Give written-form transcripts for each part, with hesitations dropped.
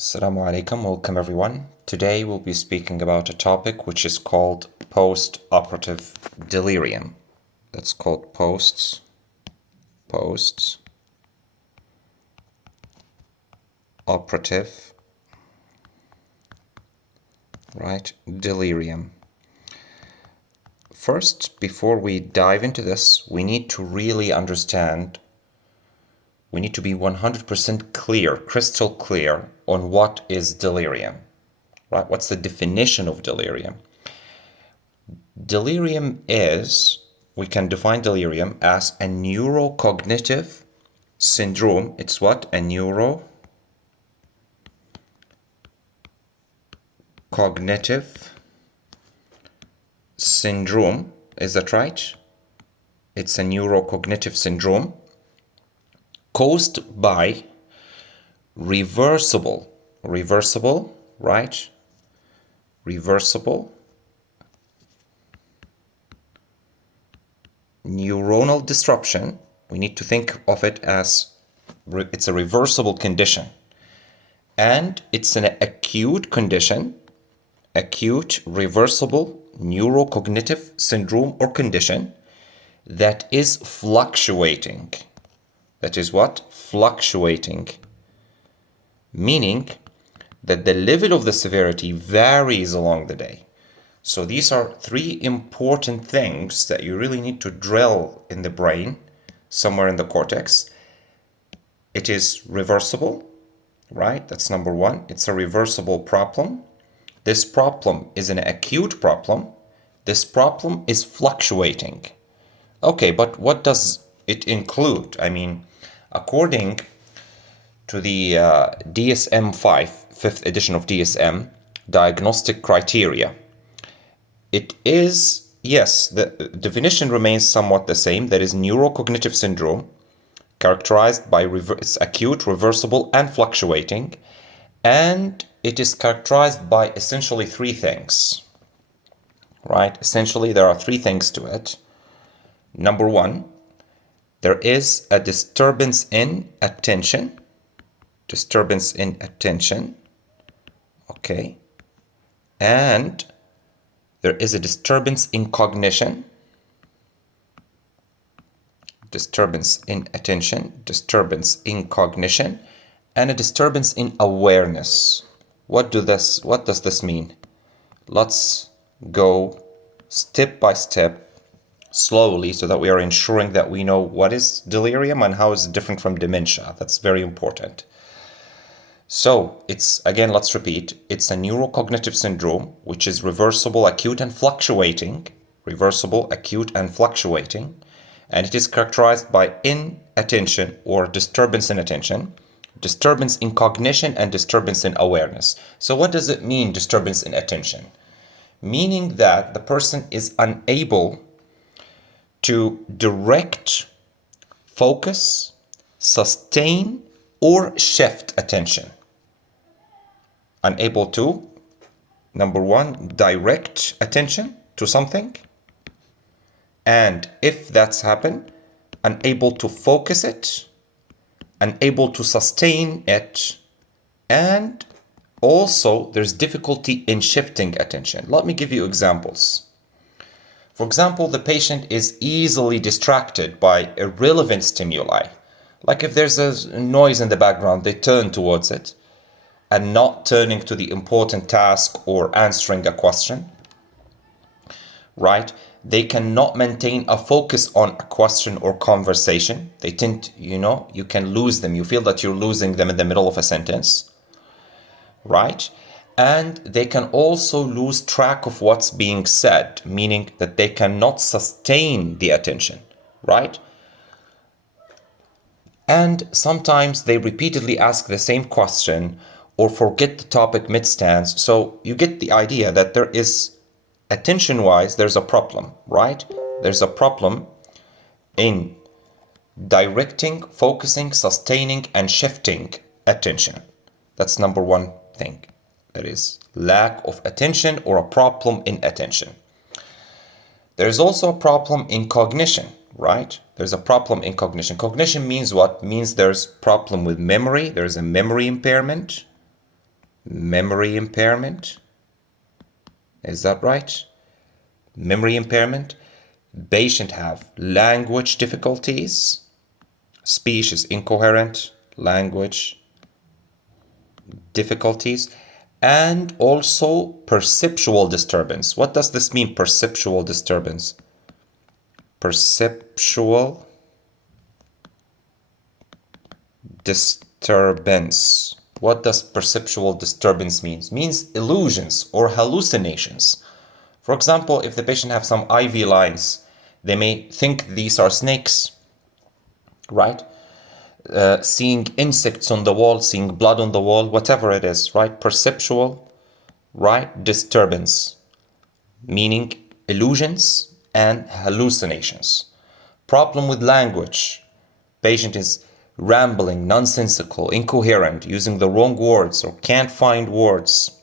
Assalamu alaikum, welcome everyone. Today we'll be speaking about a topic which is called post-operative delirium. That's called post-operative, right, delirium. First, before we dive into this, we need to really understand, we need to be 100% clear, crystal clear on what is delirium, right? What's the definition of delirium? Delirium is, we can define delirium as a neurocognitive syndrome. It's what? A neurocognitive syndrome. Is that right? It's a neurocognitive syndrome caused by reversible, right? Reversible neuronal disruption. We need to think of it as it's a reversible condition, and it's an acute condition, acute reversible neurocognitive syndrome or condition that is fluctuating. That is what? Fluctuating. Meaning that the level of the severity varies along the day. So these are three important things that you really need to drill in the brain, somewhere in the cortex. It is reversible, right? That's number one. It's a reversible problem. This problem is an acute problem. This problem is fluctuating. Okay, but what does it include? I mean, according to the DSM-5, 5th edition of DSM, diagnostic criteria, it is, yes, the definition remains somewhat the same. That is neurocognitive syndrome, characterized by it's acute, reversible, and fluctuating. And it is characterized by essentially three things, right? Essentially, there are three things to it. Number one, there is a disturbance in attention. Okay. And there is a disturbance in cognition. Disturbance in attention, disturbance in cognition, and a disturbance in awareness. What does this mean? Let's go step by step, slowly, so that we are ensuring that we know what is delirium and how is it different from dementia. That's very important. So it's, again, let's repeat, it's a neurocognitive syndrome which is reversible, acute, and fluctuating. Reversible, acute, and fluctuating. And it is characterized by inattention or disturbance in attention, disturbance in cognition, and disturbance in awareness. So what does it mean, disturbance in attention? Meaning that the person is unable to direct, focus, sustain, or shift attention. Unable to, number one, direct attention to something. And if that's happened, unable to focus it, unable to sustain it, and also there's difficulty in shifting attention. Let me give you examples. For example, the patient is easily distracted by irrelevant stimuli. Like if there's a noise in the background, they turn towards it and not turning to the important task or answering a question, right? They cannot maintain a focus on a question or conversation. They tend, you can lose them. You feel that you're losing them in the middle of a sentence, right? And they can also lose track of what's being said, meaning that they cannot sustain the attention, right? And sometimes they repeatedly ask the same question or forget the topic mid-stance. So you get the idea that there is, attention-wise, there's a problem, right? There's a problem in directing, focusing, sustaining, and shifting attention. That's number one thing. There is lack of attention or a problem in attention. There's also a problem in cognition, right? There's a problem in cognition. Cognition means what? Means there's problem with memory. There's a memory impairment, memory impairment. Is that right? Memory impairment. Patient have language difficulties. Speech is incoherent. Language difficulties. And also perceptual disturbance. What does this mean, perceptual disturbance? Perceptual disturbance. What does perceptual disturbance mean? It means illusions or hallucinations. For example, if the patient have some IV lines, they may think these are snakes, right? Seeing insects on the wall, seeing blood on the wall, whatever it is, right? Perceptual, right? Disturbance, meaning illusions and hallucinations. Problem with language. Patient is rambling, nonsensical, incoherent, using the wrong words or can't find words.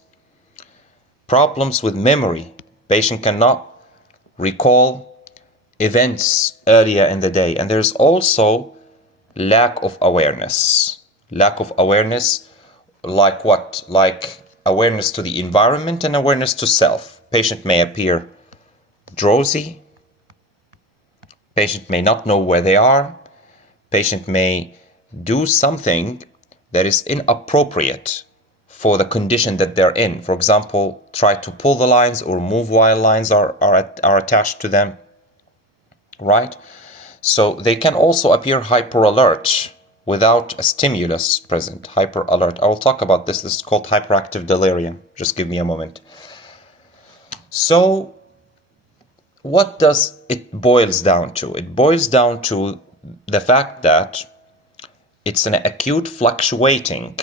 Problems with memory. Patient cannot recall events earlier in the day. And there's also lack of awareness. Lack of awareness, like what? Like awareness to the environment and awareness to self. Patient may appear drowsy. Patient may not know where they are. Patient may do something that is inappropriate for the condition that they're in. For example, try to pull the lines or move while lines are attached to them, right? So they can also appear hyper alert without a stimulus present. Hyper alert. I will talk about this. This is called hyperactive delirium. Just give me a moment. So what does it boils down to? It boils down to the fact that it's an acute fluctuating,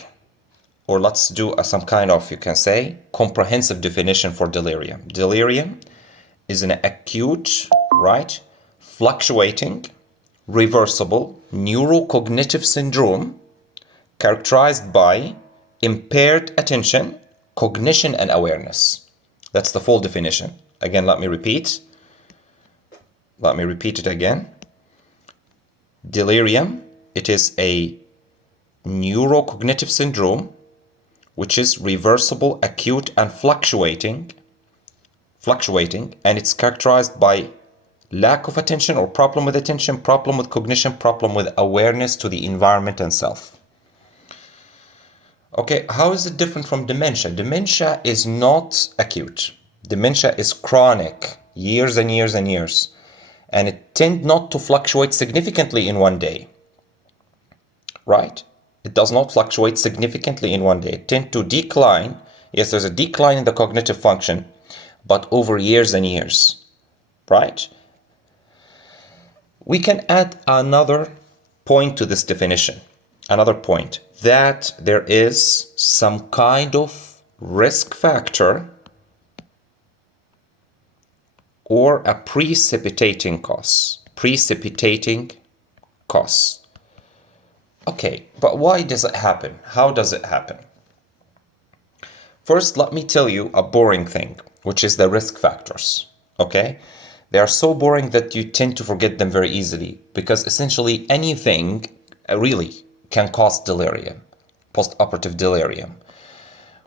or let's do some kind of, you can say, comprehensive definition for delirium. Delirium is an acute, right, fluctuating, reversible neurocognitive syndrome characterized by impaired attention, cognition, and awareness. That's the full definition. Again, let me repeat it again. Delirium, it is a neurocognitive syndrome which is reversible, acute, and fluctuating, and it's characterized by lack of attention or problem with attention, problem with cognition, problem with awareness to the environment and self. Okay, how is it different from dementia? Dementia is not acute. Dementia is chronic, years and years and years. And it tends not to fluctuate significantly in one day, right? It does not fluctuate significantly in one day. It tends to decline. Yes, there's a decline in the cognitive function, but over years and years, right? We can add another point to this definition, another point, that there is some kind of risk factor or a precipitating cause. Okay, but why does it happen? How does it happen? First, let me tell you a boring thing, which is the risk factors, okay? They are so boring that you tend to forget them very easily, because essentially anything really can cause delirium, postoperative delirium.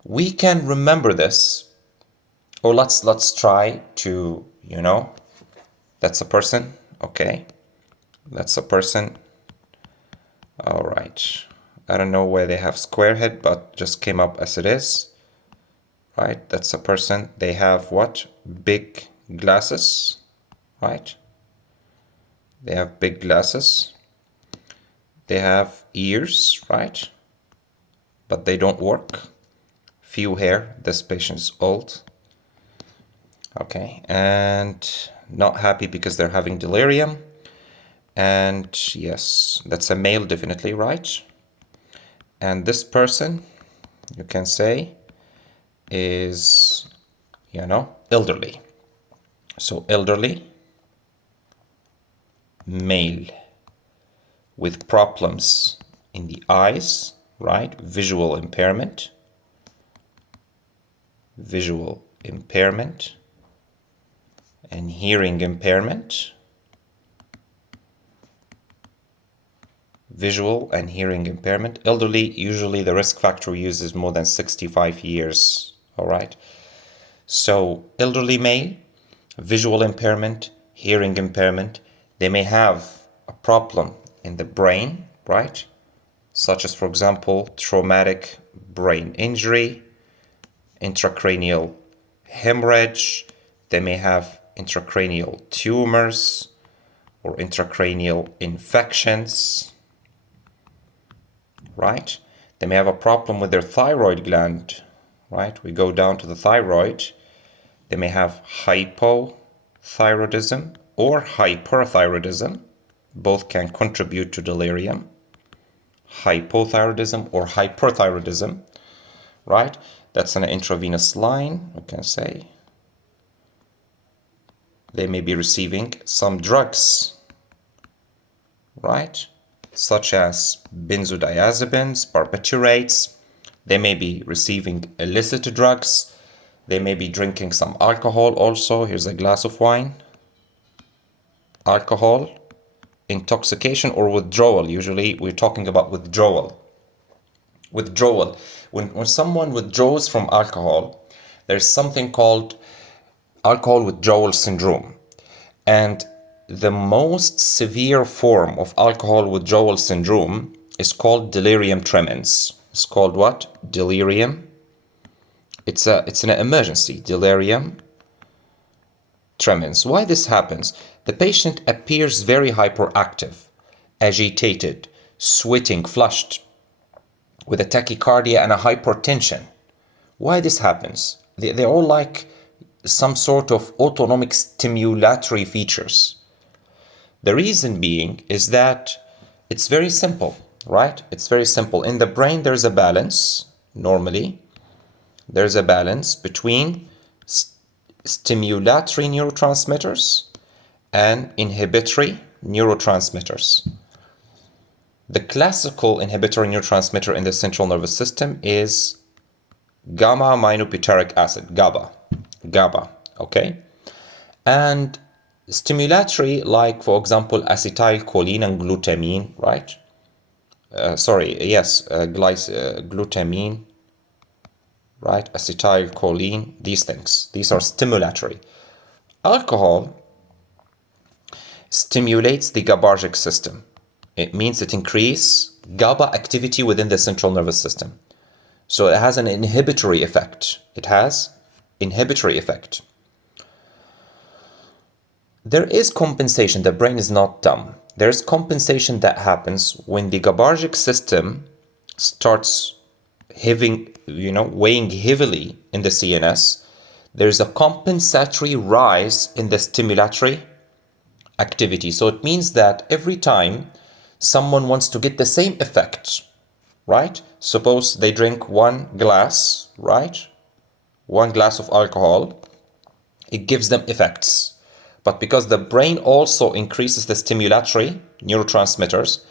We can remember this, or let's try to, that's a person, okay? That's a person. All right. I don't know why they have square head, but just came up as it is. Right, that's a person. They have what? Big glasses, right? They have big glasses. They have ears, right? But they don't work. Few hair. This patient's old. Okay, and not happy because they're having delirium. And yes, that's a male, definitely, right? And this person, you can say, is, elderly. So elderly, male, with problems in the eyes, right? Visual impairment, and hearing impairment. visual and hearing impairment. Elderly, usually the risk factor used is more than 65 years, all right? So elderly male, visual impairment, hearing impairment, they may have a problem in the brain, right? Such as, for example, traumatic brain injury, intracranial hemorrhage. They may have intracranial tumors or intracranial infections, right? They may have a problem with their thyroid gland, right? We go down to the thyroid. They may have hypothyroidism or hyperthyroidism. Both can contribute to delirium. Hypothyroidism or hyperthyroidism, right? That's an intravenous line, we can say. They may be receiving some drugs, right? Such as benzodiazepines, barbiturates. They may be receiving illicit drugs. They may be drinking some alcohol also. Here's a glass of wine. Alcohol, intoxication or withdrawal. Usually we're talking about withdrawal. Withdrawal. When someone withdraws from alcohol, there's something called alcohol withdrawal syndrome. And the most severe form of alcohol withdrawal syndrome is called delirium tremens. It's called what? Delirium. It's an emergency, delirium tremens. Why this happens? The patient appears very hyperactive, agitated, sweating, flushed, with a tachycardia and a hypertension. Why this happens? They're all like some sort of autonomic stimulatory features. The reason being is that it's very simple, right? It's very simple. In the brain, there's a balance, normally. There's a balance between stimulatory neurotransmitters and inhibitory neurotransmitters. The classical inhibitory neurotransmitter in the central nervous system is gamma-aminobutyric acid, GABA, okay? And stimulatory, like, for example, acetylcholine and glutamine, right? Glutamine, right? Acetylcholine, these things. These are stimulatory. Alcohol stimulates the GABAergic system. It means it increases GABA activity within the central nervous system. So it has an inhibitory effect. There is compensation. The brain is not dumb. There's compensation that happens when the GABAergic system starts weighing heavily in the CNS. There's a compensatory rise in the stimulatory activity. So it means that every time someone wants to get the same effect, right? Suppose they drink one glass, right? One glass of alcohol, it gives them effects. But because the brain also increases the stimulatory neurotransmitters,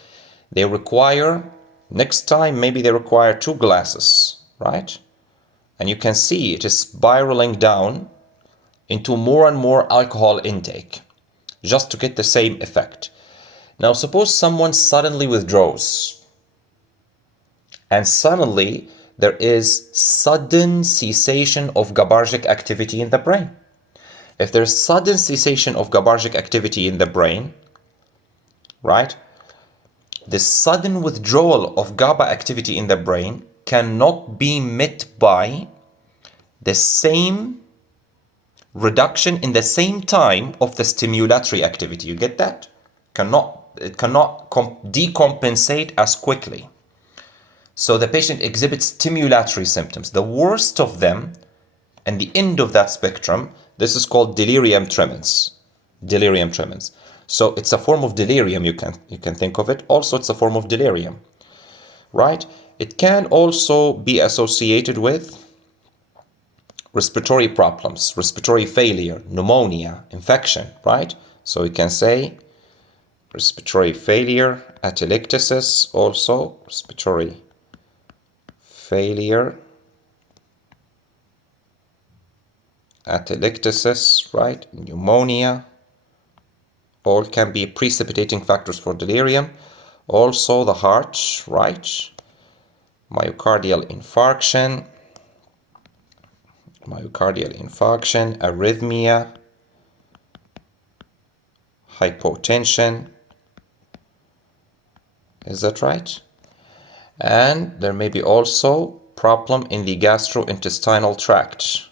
they require, next time, maybe they require 2 glasses, right? And you can see it is spiraling down into more and more alcohol intake just to get the same effect. Now, suppose someone suddenly withdraws and suddenly there is sudden cessation of GABAergic activity in the brain. If there's sudden cessation of GABAergic activity in the brain, right, the sudden withdrawal of GABA activity in the brain cannot be met by the same reduction in the same time of the stimulatory activity. You get that? It cannot decompensate as quickly. So the patient exhibits stimulatory symptoms. The worst of them, and the end of that spectrum, this is called delirium tremens. Delirium tremens. So it's a form of delirium, you can think of it. Also, it's a form of delirium, right? It can also be associated with respiratory problems, respiratory failure, pneumonia, infection, right? So we can say respiratory failure, atelectasis, also respiratory failure, atelectasis, right? Pneumonia, all can be precipitating factors for delirium. Also the heart, right? Myocardial infarction, arrhythmia, hypotension. Is that right? And there may be also problem in the gastrointestinal tract,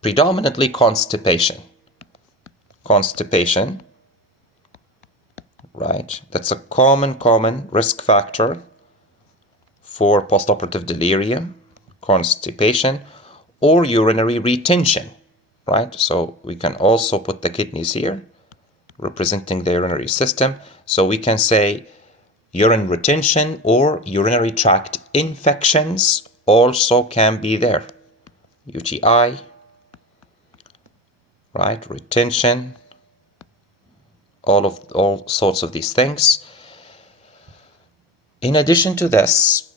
predominantly constipation. Right? That's a common risk factor for postoperative delirium, constipation, or urinary retention, right? So we can also put the kidneys here, representing the urinary system. So we can say urine retention or urinary tract infections also can be there. UTI, right? Retention, all sorts of these things. In addition to this,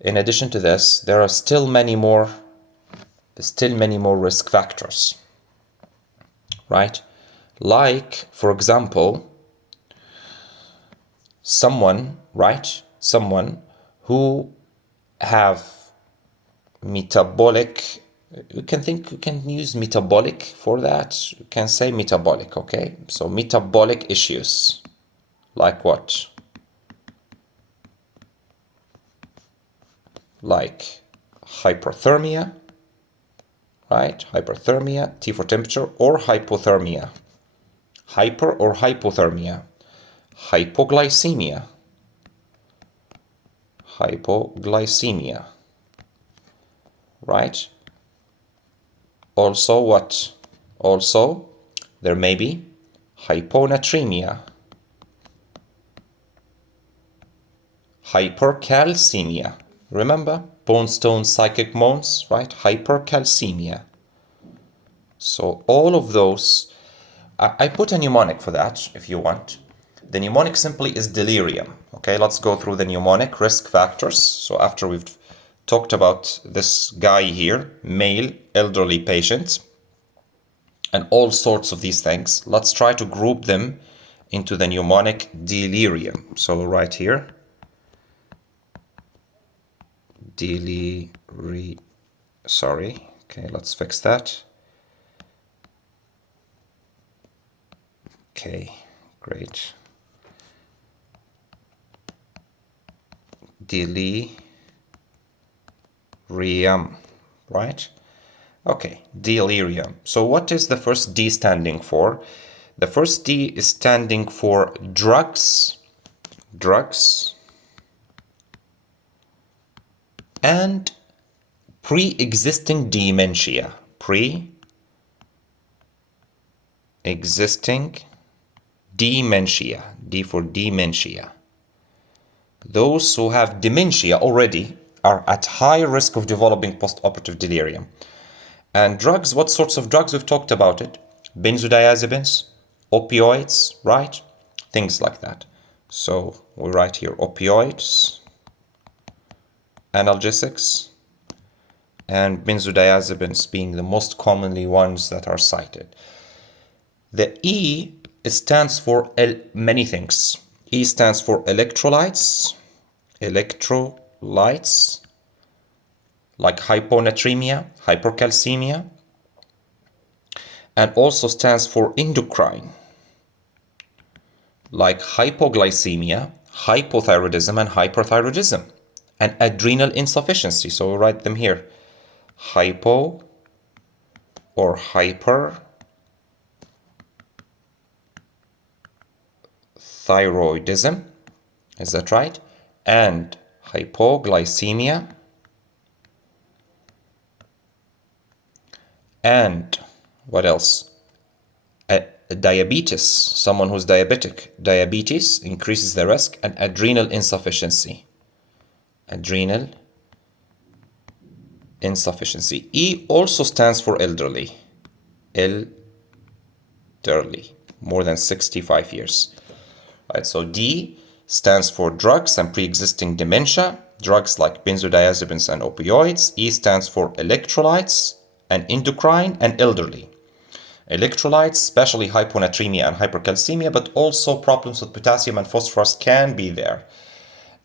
there are still many more risk factors, right? Like, for example, someone who have metabolic, you can use metabolic for that. You can say metabolic, okay? So metabolic issues, like what? Like hyperthermia, right? Hyperthermia, T for temperature, or hypothermia. Hyper or hypothermia. Hypoglycemia. Right? Also what? Also, there may be hyponatremia. Hypercalcemia. Remember? Bone, stone, psychic moans, right? Hypercalcemia. So all of those, I put a mnemonic for that if you want. The mnemonic simply is delirium. Okay, let's go through the mnemonic risk factors. So after we've talked about this guy here, male, elderly patient, and all sorts of these things, let's try to group them into the mnemonic delirium. So right here, okay, let's fix that. Okay, great. Delirium, right? Okay, delirium. So what is the first D standing for? The first D is standing for drugs, and pre-existing dementia. Pre-existing dementia, D for dementia. Those who have dementia already are at high risk of developing postoperative delirium. And drugs, what sorts of drugs? We've talked about it. Benzodiazepines, opioids, right? Things like that. So we write here opioids, analgesics, and benzodiazepines being the most commonly ones that are cited. The E stands for many things. E stands for electrolytes, like hyponatremia, hypercalcemia, and also stands for endocrine, like hypoglycemia, hypothyroidism, and hyperthyroidism, and adrenal insufficiency. So we'll write them here. Hypo or hyperthyroidism, is that right? And hypoglycemia, and what else? Diabetes, someone who's diabetic. Diabetes increases the risk, and adrenal insufficiency. E also stands for elderly. More than 65 years. Right, so D stands for drugs and pre-existing dementia, drugs like benzodiazepines and opioids. E stands for electrolytes and endocrine and elderly. electrolytes, especially hyponatremia and hypercalcemia, but also problems with potassium and phosphorus can be there.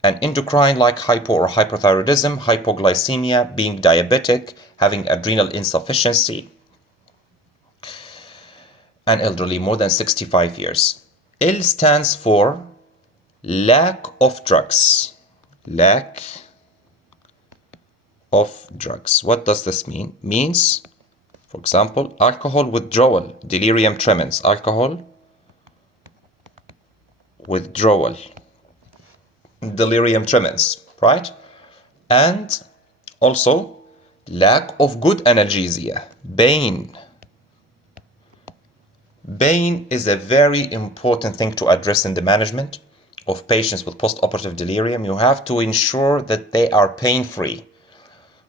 And endocrine like hypo or hyperthyroidism, hypoglycemia, being diabetic, having adrenal insufficiency, and elderly more than 65 years. L stands for lack of drugs. Lack of drugs. What does this mean? Means, for example, alcohol withdrawal, delirium tremens, alcohol withdrawal, delirium tremens, right? And also lack of good analgesia, pain. Pain is a very important thing to address in the management of patients with postoperative delirium. You have to ensure that they are pain-free,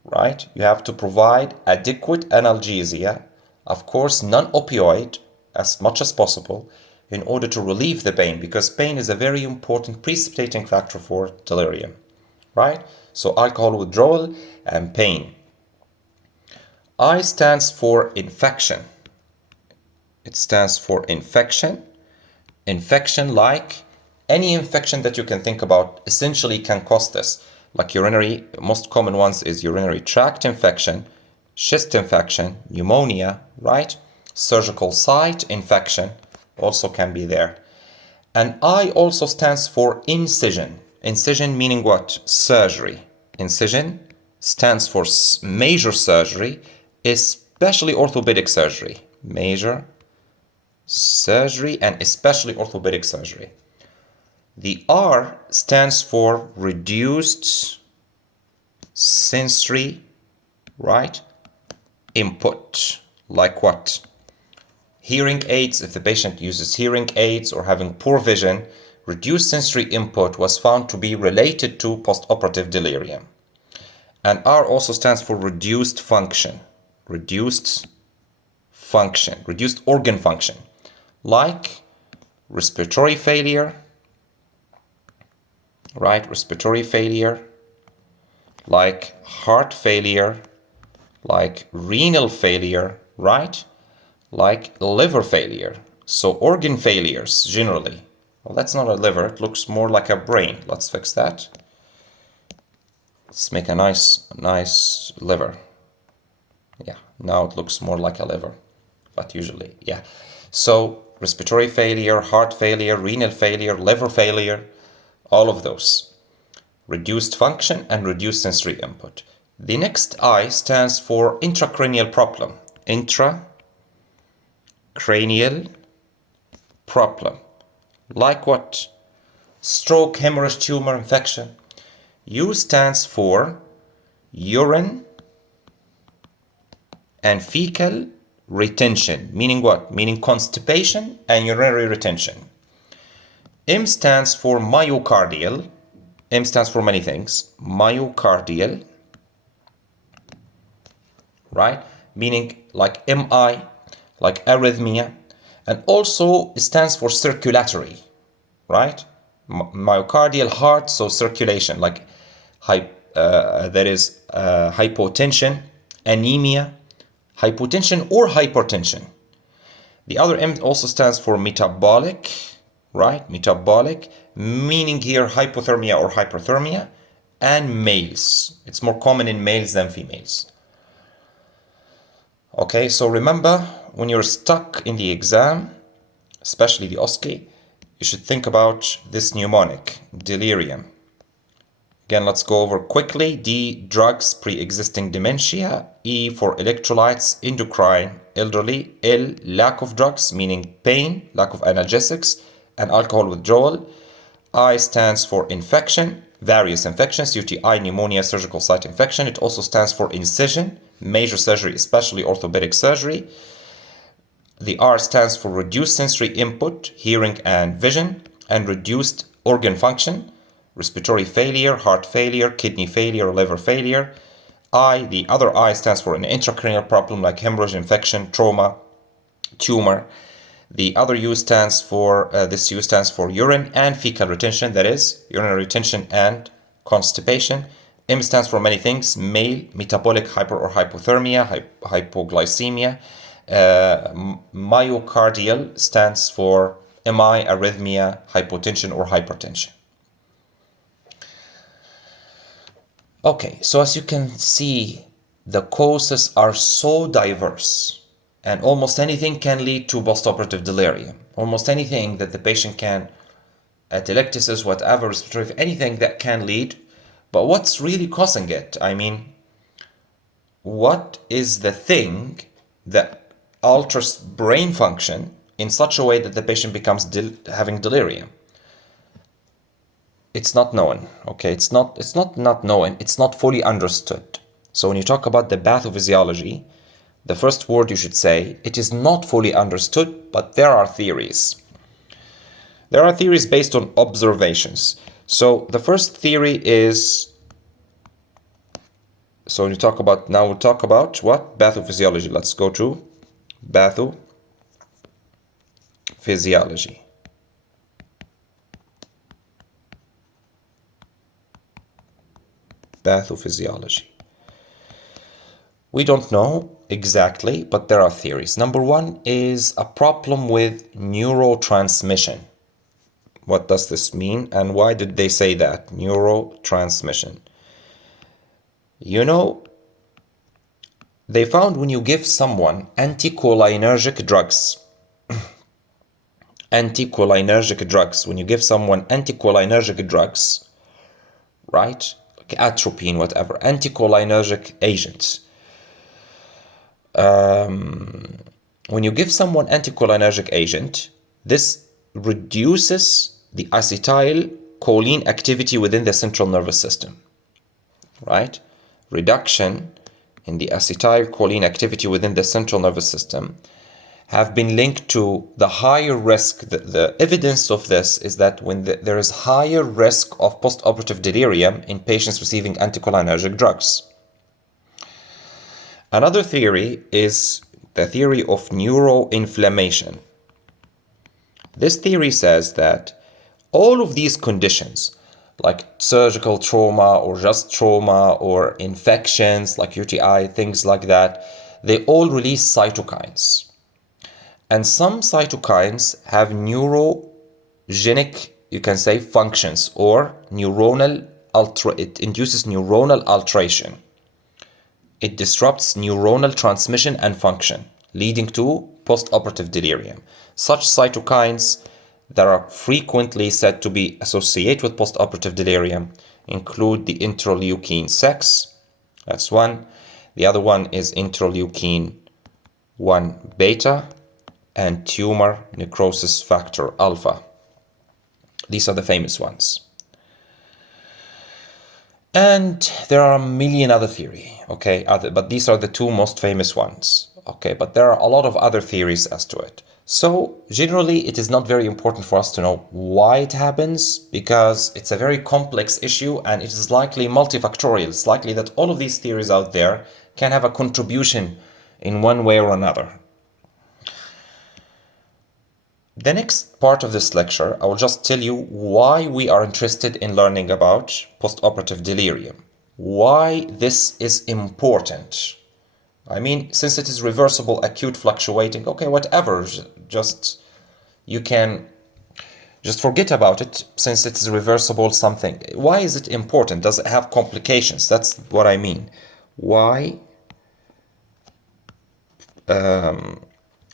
right? You have to provide adequate analgesia, of course, non-opioid as much as possible, in order to relieve the pain, because pain is a very important precipitating factor for delirium, right? So alcohol withdrawal and pain. I stands for infection. It stands for infection. Infection, like any infection that you can think about, essentially can cause this. Like urinary, most common ones is urinary tract infection, chest infection, pneumonia, right? Surgical site infection also can be there. And I also stands for incision. Incision meaning what? Surgery. Incision stands for major surgery, especially orthopedic surgery. Major surgery and especially orthopedic surgery. The R stands for reduced sensory, right, input. Like what? Hearing aids, if the patient uses hearing aids or having poor vision, reduced sensory input was found to be related to postoperative delirium. And R also stands for reduced function. Reduced function, reduced organ function, like respiratory failure, right? Respiratory failure, like heart failure, like renal failure, right? Like liver failure. So organ failures generally. Well, that's not a liver, it looks more like a brain. Let's fix that. Let's make a nice liver. Yeah, now it looks more like a liver, but usually, yeah. So respiratory failure, heart failure, renal failure, liver failure, all of those. Reduced function and reduced sensory input. The next I stands for intracranial problem. Intracranial problem. Like what? Stroke, hemorrhage, tumor, infection. U stands for urine and fecal retention. Meaning what? Meaning constipation and urinary retention. M stands for myocardial. M stands for many things. Myocardial, right? Meaning like MI, like arrhythmia. And also it stands for circulatory, right? Myocardial, heart, so circulation, like there is hypotension, anemia, hypotension or hypertension. The other M also stands for metabolic, right? Metabolic, meaning here hypothermia or hyperthermia, and males. It's more common in males than females. Okay, so remember, when you're stuck in the exam, especially the OSCE, you should think about this mnemonic, delirium. Again, let's go over quickly. D, drugs, pre-existing dementia. E for electrolytes, endocrine, elderly. L, lack of drugs, meaning pain, lack of analgesics, and alcohol withdrawal. I stands for infection, various infections, UTI, pneumonia, surgical site infection. It also stands for incision, major surgery, especially orthopedic surgery. The R stands for reduced sensory input, hearing and vision, and reduced organ function, respiratory failure, heart failure, kidney failure, liver failure. I, the other I stands for an intracranial problem like hemorrhage, infection, trauma, tumor. The other U stands for, this U stands for urine and fecal retention, that is, urinary retention and constipation. M stands for many things, male, metabolic hyper or hypothermia, hypoglycemia, Myocardial stands for MI, arrhythmia, hypotension, or hypertension. Okay, so as you can see, the causes are so diverse, and almost anything can lead to postoperative delirium. Almost anything that the patient can, atelectasis, whatever, respiratory, anything that can lead. But what's really causing it? I mean, what is the thing that alters brain function in such a way that the patient becomes having delirium? It's not known. Okay, it's not known. It's not fully understood. So when you talk about the pathophysiology, the first word you should say, it is not fully understood, but there are theories. There are theories based on observations. So the first theory is, so when you talk about, now we'll talk about what? Pathophysiology. Let's go to pathophysiology. Pathophysiology. We don't know exactly, but there are theories. Number one is a problem with neurotransmission. What does this mean, and why did they say that? Neurotransmission. You know, they found when you give someone anticholinergic drugs, when you give someone anticholinergic drugs, right? Like atropine, whatever, anticholinergic agents. When you give someone anticholinergic agent, this reduces the acetylcholine activity within the central nervous system, right? Reduction in the acetylcholine activity within the central nervous system have been linked to the higher risk. The evidence of this is that when there is higher risk of postoperative delirium in patients receiving anticholinergic drugs. Another theory is the theory of neuroinflammation. This theory says that all of these conditions, like surgical trauma or just trauma or infections like UTI, things like that, they all release cytokines. And some cytokines have neurogenic, you can say, functions, or it induces neuronal alteration. It disrupts neuronal transmission and function, leading to postoperative delirium. Such cytokines that are frequently said to be associated with postoperative delirium include the interleukin 6, that's one. The other one is interleukin 1 beta and tumor necrosis factor alpha. These are the famous ones. And there are a million other theories, okay, but these are the two most famous ones, okay, but there are a lot of other theories as to it. So generally, it is not very important for us to know why it happens, because it's a very complex issue and it is likely multifactorial. It's likely that all of these theories out there can have a contribution in one way or another. The next part of this lecture, I will just tell you why we are interested in learning about postoperative delirium. Why this is important. I mean, since it is reversible, acute, fluctuating, okay, whatever, just you can just forget about it since it is reversible something. Why is it important? Does it have complications? That's what I mean. Why?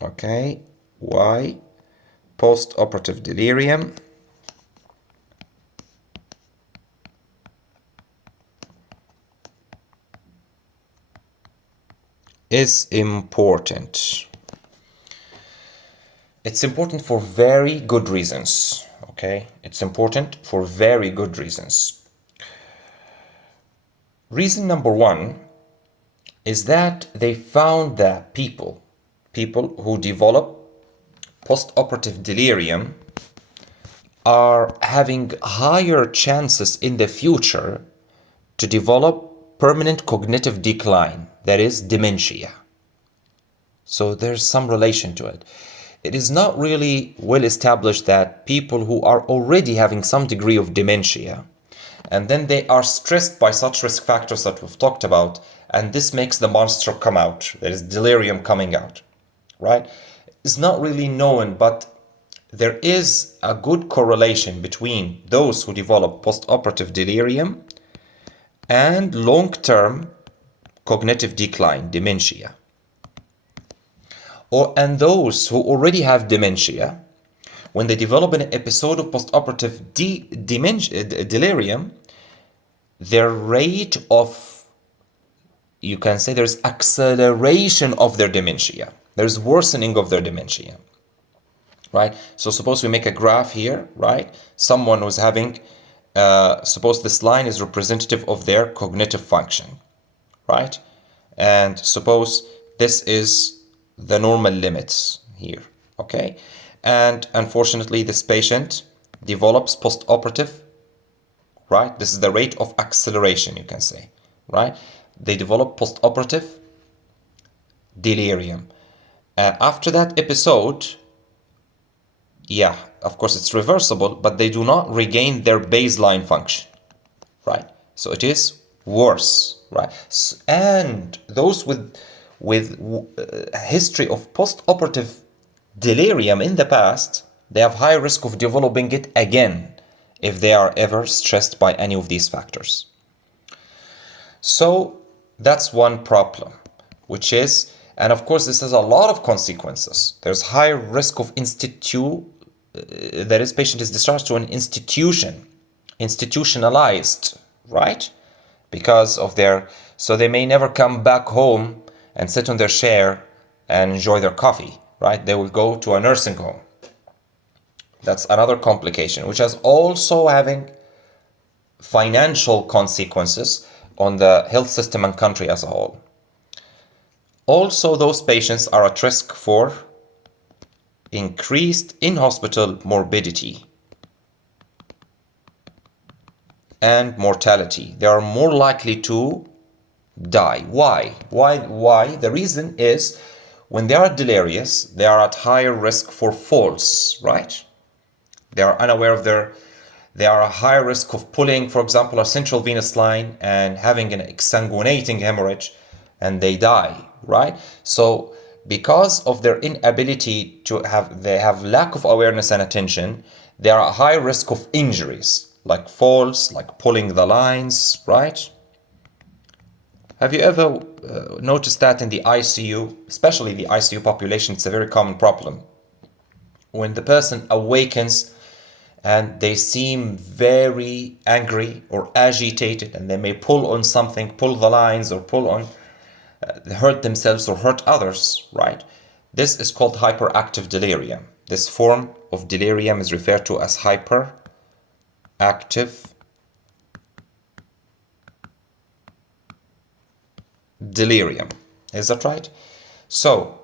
Okay, why postoperative delirium is important. It's important for very good reasons, okay? It's important for very good reasons. Reason number one is that they found that people who develop postoperative delirium are having higher chances in the future to develop permanent cognitive decline, that is dementia. So there's some relation to it. It is not really well established that people who are already having some degree of dementia, and then they are stressed by such risk factors that we've talked about, and this makes the monster come out. There is delirium coming out. right? It's not really known, but there is a good correlation between those who develop postoperative delirium and long-term cognitive decline, dementia. And those who already have dementia, when they develop an episode of postoperative delirium, their rate of, you can say there's acceleration of their dementia. There's worsening of their dementia, right? So suppose we make a graph here, right? Someone who's having, suppose this line is representative of their cognitive function, right? And suppose this is the normal limits here, okay? And unfortunately, this patient develops postoperative, right? This is the rate of acceleration, you can say, right? They develop postoperative delirium. After that episode, yeah, of course it's reversible, but they do not regain their baseline function, right? So it is worse, right? And those with a history of postoperative delirium in the past, they have high risk of developing it again if they are ever stressed by any of these factors. So that's one problem, which is, and of course this has a lot of consequences. There's high risk of that is, patient is discharged to an institution, institutionalized, right? Because of so they may never come back home and sit on their chair and enjoy their coffee, right? They will go to a nursing home. That's another complication, which is also having financial consequences on the health system and country as a whole. Also, those patients are at risk for increased in-hospital morbidity and mortality. They are more likely to die. Why? The reason is when they are delirious, they are at higher risk for falls, right? They are unaware of they are at higher risk of pulling, for example, a central venous line and having an exsanguinating hemorrhage, and they die, right? So because of their inability they have lack of awareness and attention, they are at high risk of injuries, like falls, like pulling the lines, right? Have you ever noticed that in the ICU, especially the ICU population, it's a very common problem. When the person awakens and they seem very angry or agitated, and they may pull on something, pull the lines or pull on, hurt themselves or hurt others, right? This is called hyperactive delirium. This form of delirium is referred to as hyperactive delirium. Is that right? So,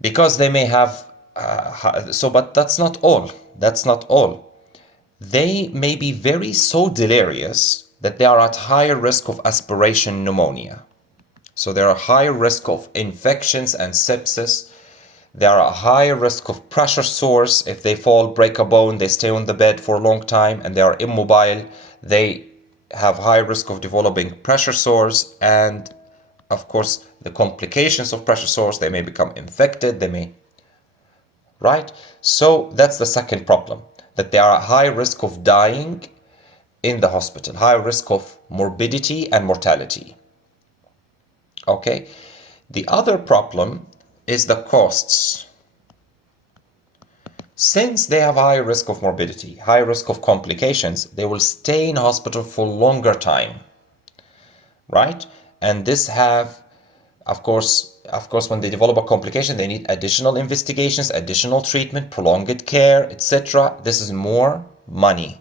because they may have, but that's not all. That's not all. They may be so delirious that they are at higher risk of aspiration pneumonia. So they are at higher risk of infections and sepsis. They are at higher risk of pressure sores. If they fall, break a bone, they stay on the bed for a long time and they are immobile, they have high risk of developing pressure sores, and of course the complications of pressure sores, they may become infected, right? So that's the second problem, that they are at high risk of dying in the hospital, high risk of morbidity and mortality. Okay, the other problem is the costs. Since they have high risk of morbidity, high risk of complications, they will stay in hospital for longer time, right? And this of course, when they develop a complication, they need additional investigations, additional treatment, prolonged care, etc. This is more money,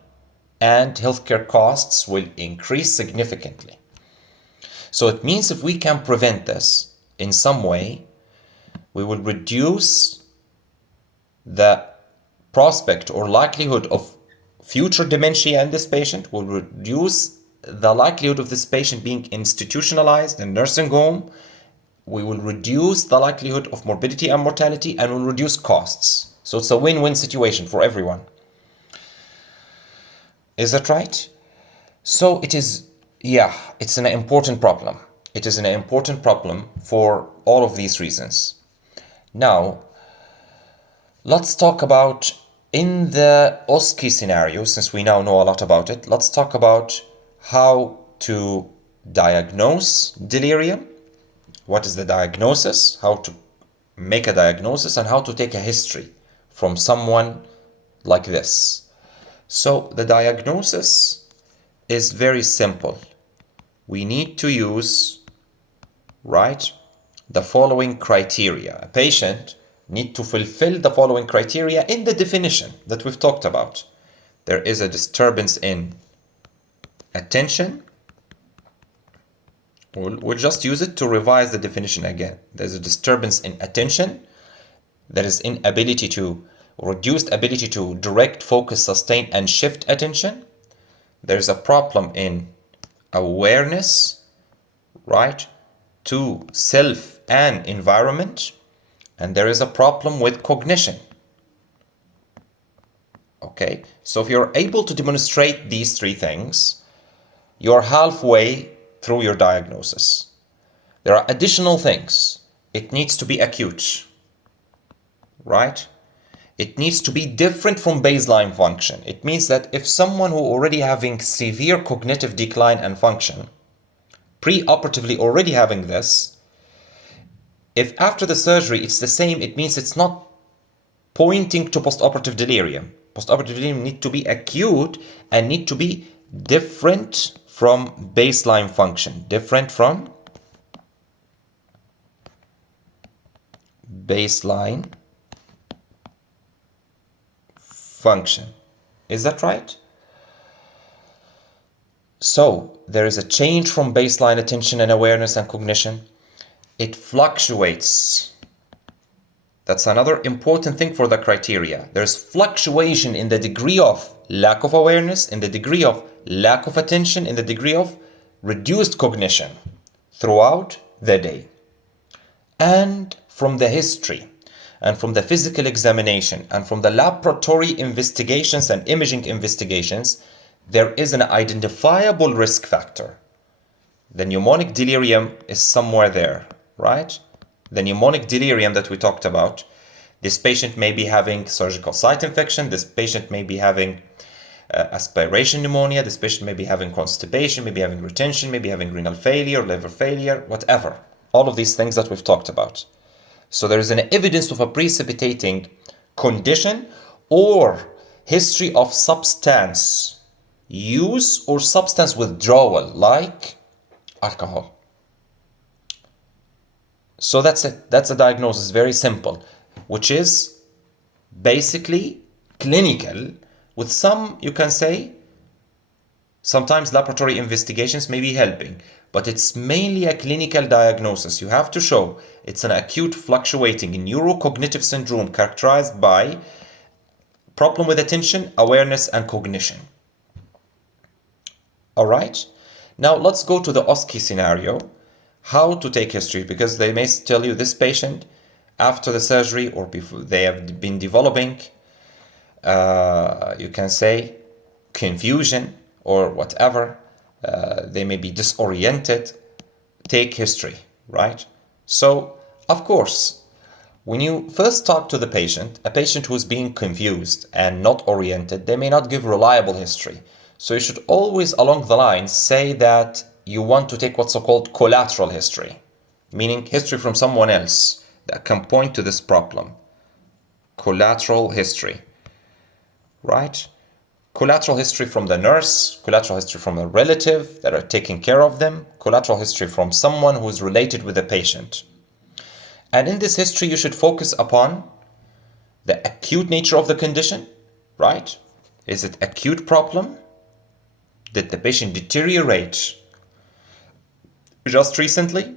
and healthcare costs will increase significantly. So it means if we can prevent this in some way, we will reduce the prospect or likelihood of future dementia in this patient, will reduce the likelihood of this patient being institutionalized in nursing home. We will reduce the likelihood of morbidity and mortality, and will reduce costs. So it's a win-win situation for everyone. Is that right? So it is, it's an important problem. It is an important problem for all of these reasons. Now, let's talk about, in the OSCE scenario, since we now know a lot about it, let's talk about how to diagnose delirium. What is the diagnosis? How to make a diagnosis, and how to take a history from someone like this. So the diagnosis is very simple. We need to use, right, the following criteria. A patient needs to fulfill the following criteria in the definition that we've talked about. There is a disturbance in attention. We'll just use it to revise the definition again. There's a disturbance in attention. There is inability to, reduced ability to direct, focus, sustain, and shift attention. There's a problem in awareness, right, to self and environment. And there is a problem with cognition. Okay, so if you're able to demonstrate these three things, you're halfway through your diagnosis. There are additional things. It needs to be acute, right? It needs to be different from baseline function. It means that if someone who already having severe cognitive decline and function, pre-operatively already having this, if after the surgery it's the same, it means it's not pointing to postoperative delirium. Postoperative delirium need to be acute and need to be different from baseline function. Different from baseline function. Is that right? So there is a change from baseline attention and awareness and cognition. It fluctuates. That's another important thing for the criteria. There's fluctuation in the degree of lack of awareness, in the degree of lack of attention, in the degree of reduced cognition throughout the day. And from the history, and from the physical examination, and from the laboratory investigations and imaging investigations, there is an identifiable risk factor. The pneumonic delirium is somewhere there, right? The pneumonic delirium that we talked about, this patient may be having surgical site infection, this patient may be having aspiration pneumonia, this patient may be having constipation, maybe having retention, maybe having renal failure, liver failure, whatever. All of these things that we've talked about. So there is an evidence of a precipitating condition or history of substance use or substance withdrawal, like alcohol. So that's it. That's a diagnosis, very simple, which is basically clinical with some, you can say, sometimes laboratory investigations may be helping, but it's mainly a clinical diagnosis. You have to show it's an acute fluctuating neurocognitive syndrome characterized by problem with attention, awareness, and cognition. All right. Now let's go to the OSCE scenario. How to take history, because they may tell you this patient after the surgery or before they have been developing, you can say, confusion or whatever. They may be disoriented. Take history, right? So, of course, when you first talk to the patient, a patient who's being confused and not oriented, they may not give reliable history. So you should always along the lines say that you want to take what's so-called collateral history, meaning history from someone else that can point to this problem. Collateral history, right? Collateral history from the nurse, collateral history from a relative that are taking care of them, collateral history from someone who is related with the patient. And in this history, you should focus upon the acute nature of the condition, right? Is it acute problem? Did the patient deteriorate just recently?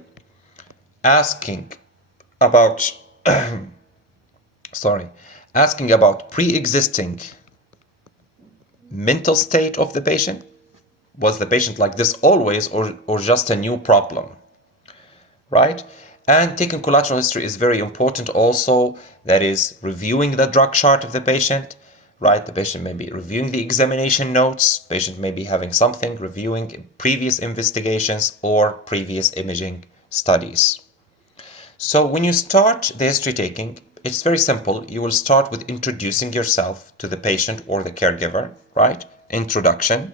Asking about asking about pre-existing mental state of the patient. Was the patient like this always, or just a new problem, right? And taking collateral history is very important also. That is reviewing the drug chart of the patient, right? The patient may be reviewing the examination notes. Patient may be having something, reviewing previous investigations or previous imaging studies. So when you start the history taking, it's very simple. You will start with introducing yourself to the patient or the caregiver, right? Introduction.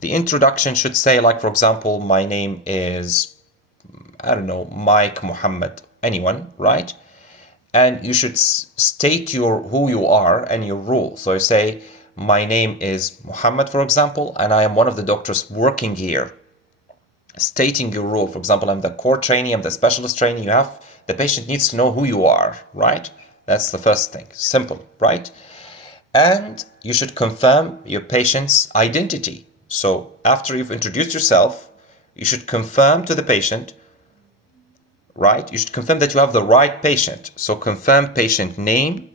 The introduction should say, like, for example, my name is, I don't know, Mike, Muhammad, anyone, right? And you should state who you are and your role. So you say, my name is Muhammad, for example, and I am one of the doctors working here. Stating your role, for example, I'm the core trainee, I'm the specialist trainee. The patient needs to know who you are, right? That's the first thing. Simple, right? And you should confirm your patient's identity. So after you've introduced yourself, you should confirm to the patient, right? You should confirm that you have the right patient. So confirm patient name,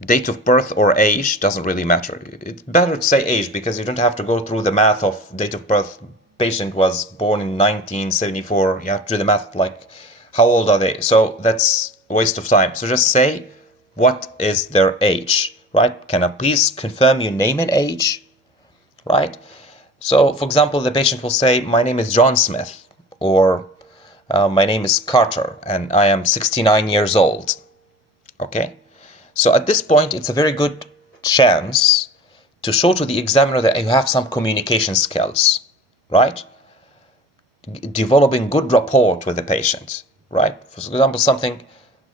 date of birth or age, doesn't really matter. It's better to say age because you don't have to go through the math of date of birth. Patient was born in 1974. You have to do the math like how old are they? So that's a waste of time. So just say what is their age, right? Can I please confirm your name and age, right? So for example, the patient will say, my name is John Smith, or my name is Carter and I am 69 years old. Okay. So at this point, it's a very good chance to show to the examiner that you have some communication skills, right? Developing good rapport with the patient, right? For example,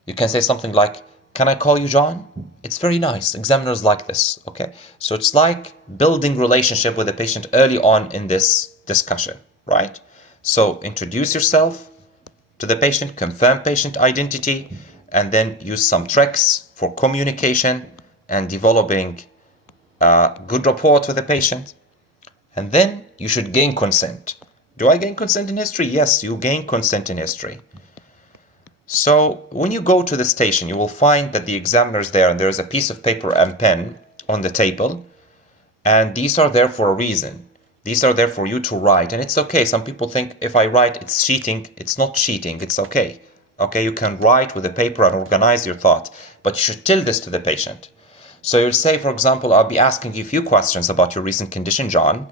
you can say something like, can I call you John? It's very nice. Examiners like this, okay? So it's like building relationship with the patient early on in this discussion, right? So introduce yourself to the patient, confirm patient identity, and then use some tricks for communication and developing good rapport with the patient. And then you should gain consent. Do I gain consent in history? Yes, you gain consent in history. So when you go to the station, you will find that the examiner is there and there is a piece of paper and pen on the table. And these are there for a reason. These are there for you to write. And it's okay. Some people think if I write, it's cheating. It's not cheating. It's okay. Okay, you can write with a paper and organize your thought. But you should tell this to the patient. So you'll say, for example, I'll be asking you a few questions about your recent condition, John.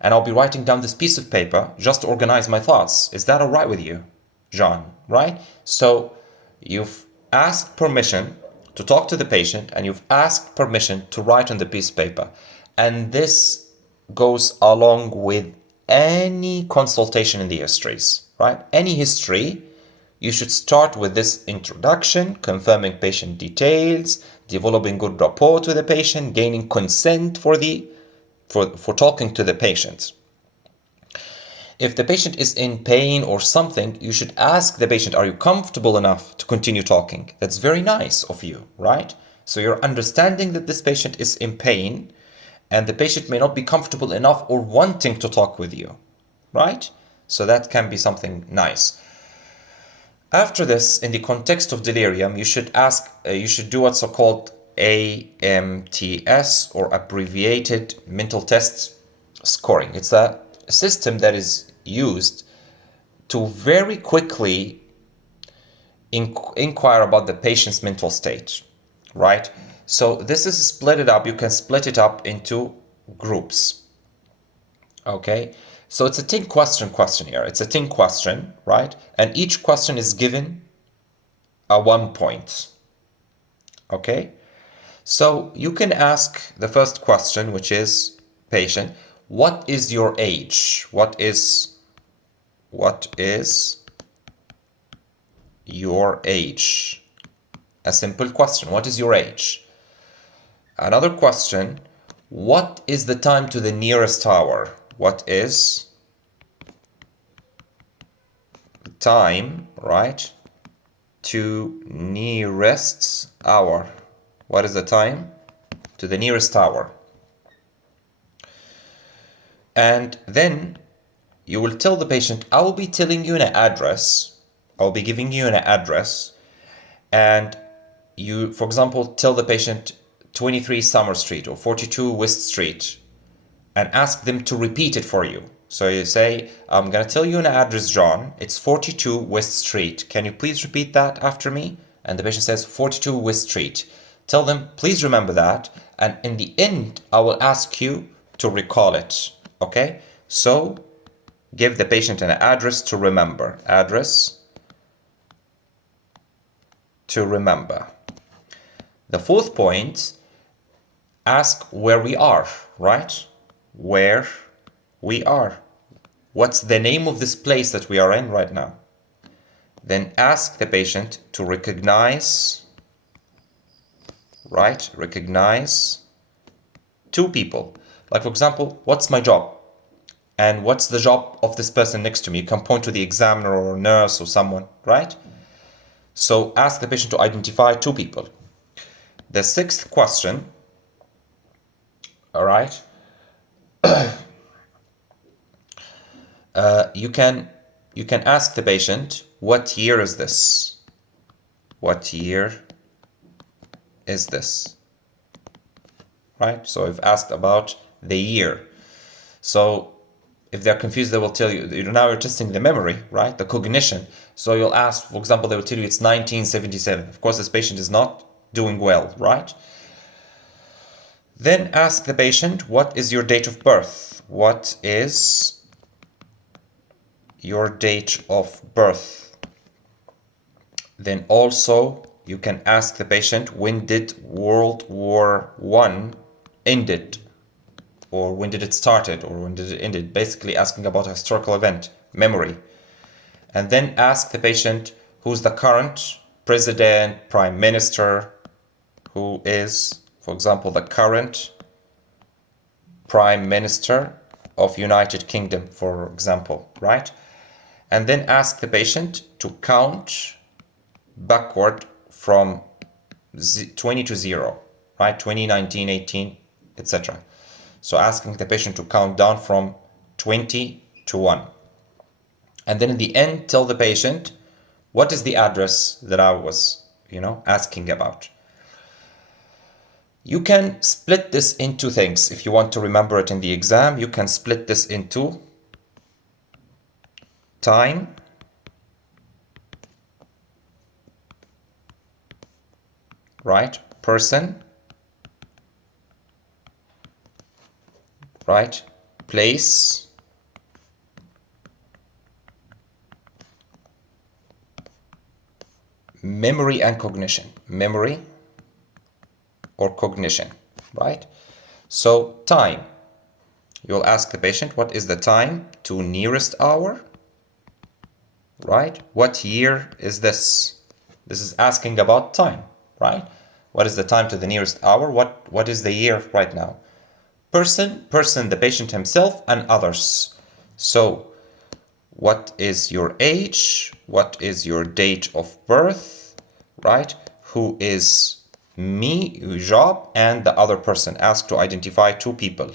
And I'll be writing down this piece of paper just to organize my thoughts. Is that all right with you, John? Right? So you've asked permission to talk to the patient and you've asked permission to write on the piece of paper. And this goes along with any consultation in the histories, right? Any history, you should start with this introduction, confirming patient details, developing good rapport with the patient, gaining consent for talking to the patient. If the patient is in pain or something, you should ask the patient, are you comfortable enough to continue talking? That's very nice of you, right? So you're understanding that this patient is in pain and the patient may not be comfortable enough or wanting to talk with you, right? So that can be something nice. After this, in the context of delirium, you should do what's called AMTS, or abbreviated mental test scoring. It's a system that is used to very quickly inquire about the patient's mental state, right? So this is split it up. You can split it up into groups. Okay, so it's a 10 question questionnaire. It's a 10 question, right? And each question is given a 1 point. Okay, so you can ask the first question, which is, patient, what is your age? What is your age? A simple question. What is your age? Another question, what is the time to the nearest tower? What is the time, right, to nearest hour? What is the time to the nearest hour? And then you will tell the patient, I will be telling you an address. I'll be giving you an address. And you, for example, tell the patient 23 Summer Street or 42 West Street and ask them to repeat it for you. So you say, I'm going to tell you an address, John. It's 42 West Street. Can you please repeat that after me? And the patient says 42 West Street. Tell them, please remember that. And in the end, I will ask you to recall it. Okay? So give the patient an address to remember. Address to remember. The fourth point, ask where we are, right? Where we are. What's the name of this place that we are in right now? Then ask the patient to recognize, right? Recognize two people. Like, for example, what's my job? And what's the job of this person next to me? You can point to the examiner or nurse or someone, right? So ask the patient to identify two people. The sixth question, all right, you can ask the patient, what year is this? What year is this? Right? So I've asked about the year. So if they're confused, they will tell you, now you're testing the memory, right? The cognition. So you'll ask, for example, they will tell you it's 1977. Of course, this patient is not doing well, right? Then ask the patient, what is your date of birth? What is your date of birth? Then also, you can ask the patient, when did World War I ended? Or when did it started? Or when did it ended? Basically asking about a historical event, memory. And then ask the patient, who's the current president, prime minister, who is, for example, the current prime minister of United Kingdom, for example, right? And then ask the patient to count backward from 20 to 0, right? 20, 19, 18, etc. So asking the patient to count down from 20 to 1. And then in the end, tell the patient, what is the address that I was, asking about? You can split this into things. If you want to remember it in the exam, you can split this into time, right? Person, right? Place, memory and cognition. Memory or cognition, right? So time, you'll ask the patient, what is the time to nearest hour, right? What year is this? This is asking about time, right? What is the time to the nearest hour? What is the year right now? Person, the patient himself and others. So what is your age? What is your date of birth, right? Who is me, your job, and the other person. Ask to identify two people,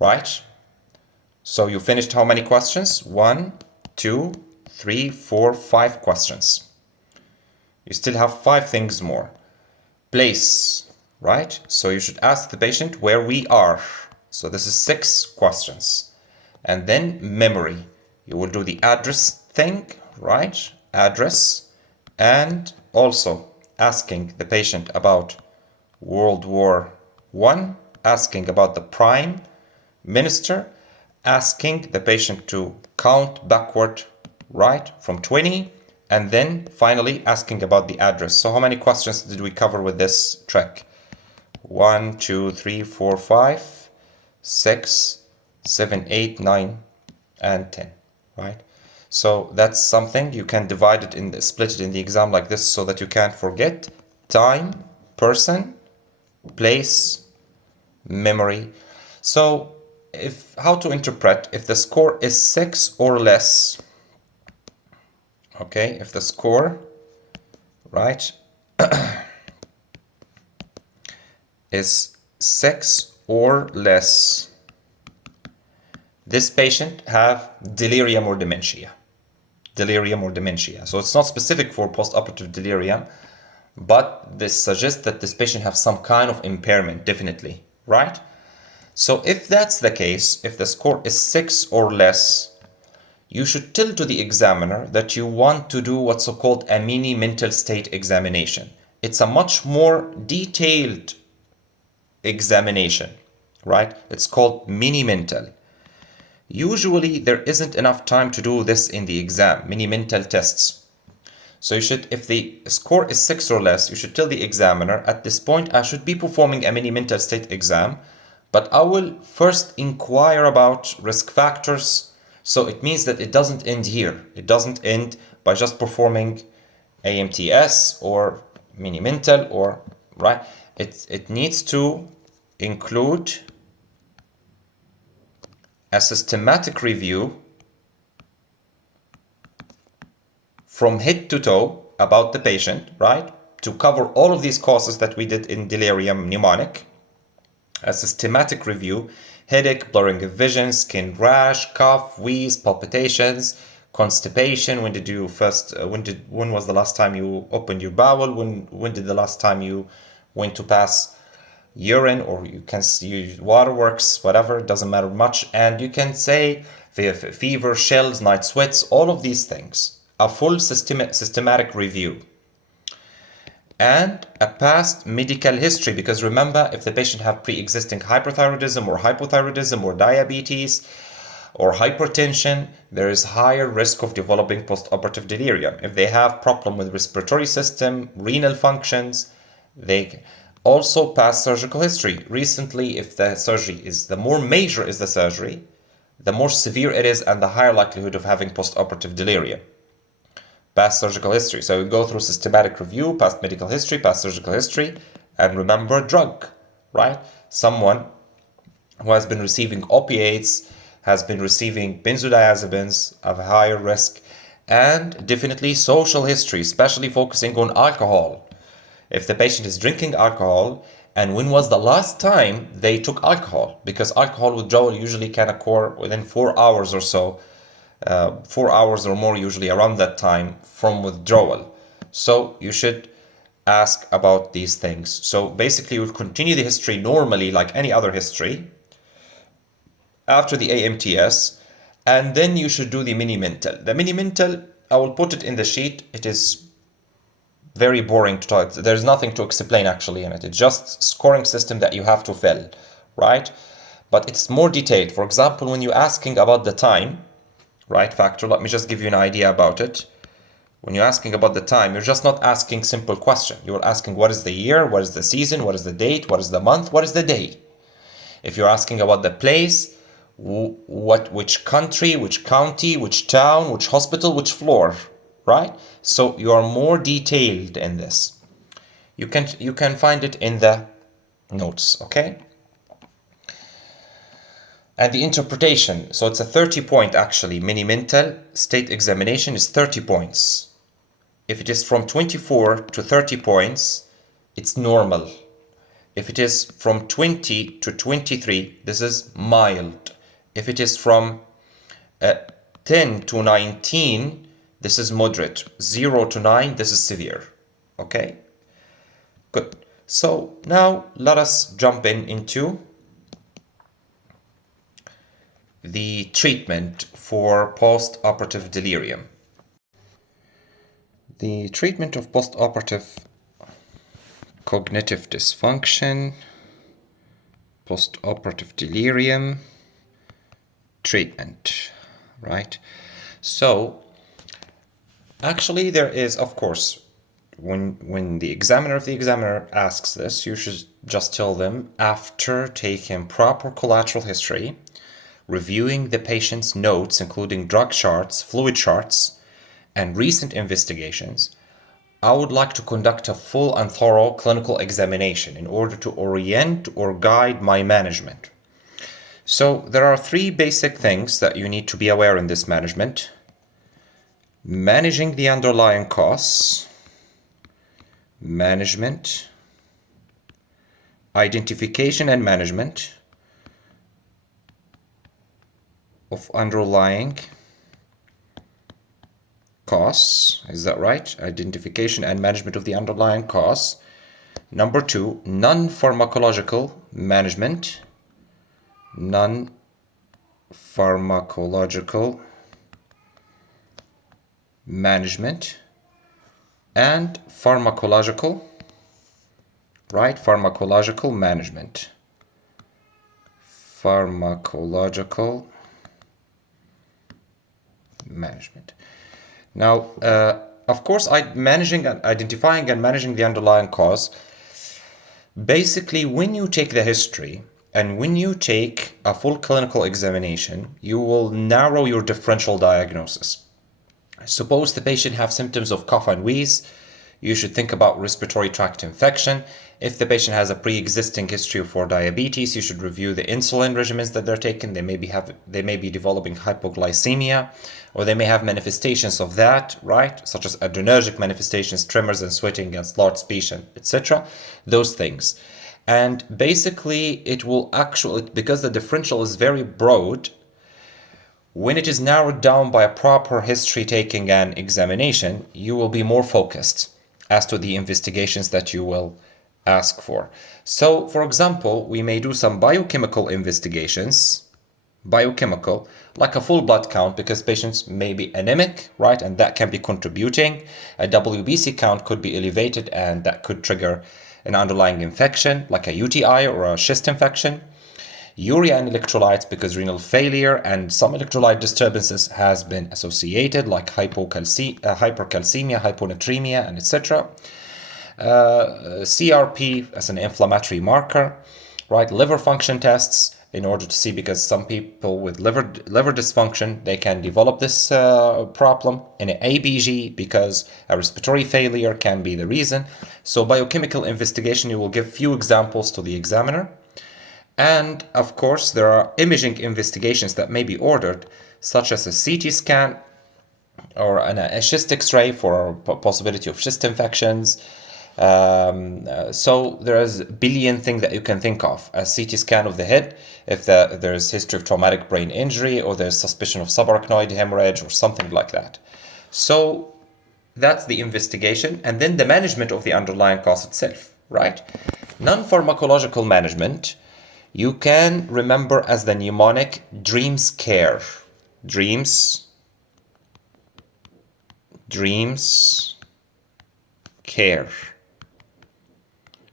right? So you finished how many questions? 1, 2, 3, 4, 5 questions. You still have 5 things more. Place, right? So you should ask the patient where we are. So this is 6 questions. And then memory. You will do the address thing, right? Address. And also asking the patient about World War I, asking about the prime minister, asking the patient to count backward, right, from 20, and then finally asking about the address. So how many questions did we cover with this trick? 1, 2, 3, 4, 5, 6, 7, 8, 9, and 10, right? So that's something you can divide it split it in the exam like this so that you can't forget. Time, person, place, memory. So how to interpret if the score is 6 or less. Okay, if the score, right, is 6 or less, this patient have delirium or dementia. Delirium or dementia. So it's not specific for postoperative delirium, but this suggests that this patient has some kind of impairment, definitely, right? So if that's the case, if the score is 6 or less, you should tell to the examiner that you want to do what's called a mini mental state examination. It's a much more detailed examination, right? It's called mini-mental. Usually there isn't enough time to do this in the exam, mini-mental tests. So you should, if the score is 6 or less, you should tell the examiner, at this point I should be performing a mini-mental state exam, but I will first inquire about risk factors. So it means that it doesn't end here. It doesn't end by just performing AMTS or mini-mental or, right? It needs to include a systematic review from head to toe about the patient, right? To cover all of these causes that we did in delirium mnemonic. A systematic review: headache, blurring of vision, skin rash, cough, wheeze, palpitations, constipation. When did you first? When was the last time you opened your bowel? When did the last time you went to pass urine, or you can see waterworks, whatever, it doesn't matter much. And you can say fever, chills, night sweats, all of these things. A full systematic review. And a past medical history, because remember, if the patient have pre-existing hyperthyroidism or hypothyroidism or diabetes or hypertension, there is higher risk of developing postoperative delirium. If they have problem with respiratory system, renal functions, they also past surgical history. Recently, if the surgery is, the more major is the surgery, the more severe it is and the higher likelihood of having postoperative delirium. Past surgical history. So we go through systematic review, past medical history, past surgical history, and remember drug, right? Someone who has been receiving opiates, has been receiving benzodiazepines, of a higher risk, and definitely social history, especially focusing on alcohol. If the patient is drinking alcohol, and when was the last time they took alcohol? Because alcohol withdrawal usually can occur within 4 hours or so, 4 hours or more usually around that time from withdrawal. So you should ask about these things. So basically you'll continue the history normally like any other history after the AMTS, and then you should do the mini-mental. The mini-mental, I will put it in the sheet. It is very boring to talk. There's nothing to explain actually in it. It's just scoring system that you have to fill, right? But it's more detailed. For example, when you're asking about the time, right, factor, let me just give you an idea about it. When you're asking about the time, you're just not asking simple question. You're asking what is the year, what is the season, what is the date, what is the month, what is the day. If you're asking about the place, which country, which county, which town, which hospital, which floor, right? So you are more detailed in this. You can find it in the notes, okay? And the interpretation, so it's a 30-point actually. Mini-mental state examination is 30 points. If it is from 24 to 30 points, it's normal. If it is from 20 to 23, this is mild. If it is from 10 to 19, this is moderate. 0 to 9, this is severe. Okay? Good. So now let us jump into the treatment for postoperative delirium. The treatment of postoperative cognitive dysfunction, postoperative delirium, treatment, right? So actually there is, of course, when the examiner asks this, you should just tell them, after taking proper collateral history, reviewing the patient's notes, including drug charts, fluid charts, and recent investigations, I would like to conduct a full and thorough clinical examination in order to orient or guide my management. So there are 3 basic things that you need to be aware in this management. Managing the underlying costs, management, identification and management of underlying costs. Is that right? Identification and management of the underlying costs. Number 2, non-pharmacological management. Non-pharmacological management and pharmacological, right? Pharmacological management. pharmacological management. Now, of course, identifying and managing the underlying cause. Basically, when you take the history and when you take a full clinical examination, you will narrow your differential diagnosis. Suppose the patient have symptoms of cough and wheeze, you should think about respiratory tract infection. If the patient has a pre-existing history for diabetes, you should review the insulin regimens that they're taking. They may be developing hypoglycemia, or they may have manifestations of that, right? Such as adrenergic manifestations, tremors and sweating and slurred speech, etc. Those things. And basically, it will actually, because the differential is very broad, when it is narrowed down by a proper history taking and examination, you will be more focused as to the investigations that you will ask for. So, for example, we may do some biochemical investigations, like a full blood count, because patients may be anemic, right? And that can be contributing. A WBC count could be elevated, and that could trigger an underlying infection, like a UTI or a chest infection. Urea and electrolytes, because renal failure and some electrolyte disturbances has been associated, like hypercalcemia, hyponatremia, and etc. CRP as an inflammatory marker, right? Liver function tests in order to see, because some people with liver dysfunction, they can develop this problem. And an ABG, because a respiratory failure can be the reason. So biochemical investigation, you will give few examples to the examiner. And of course, there are imaging investigations that may be ordered, such as a CT scan or a chest X-ray for possibility of chest infections. So there is a billion things that you can think of. A CT scan of the head, if there is history of traumatic brain injury, or there's suspicion of subarachnoid hemorrhage or something like that. So that's the investigation, and then the management of the underlying cause itself, right? Non-pharmacological management, you can remember as the mnemonic dreams care. Dreams care.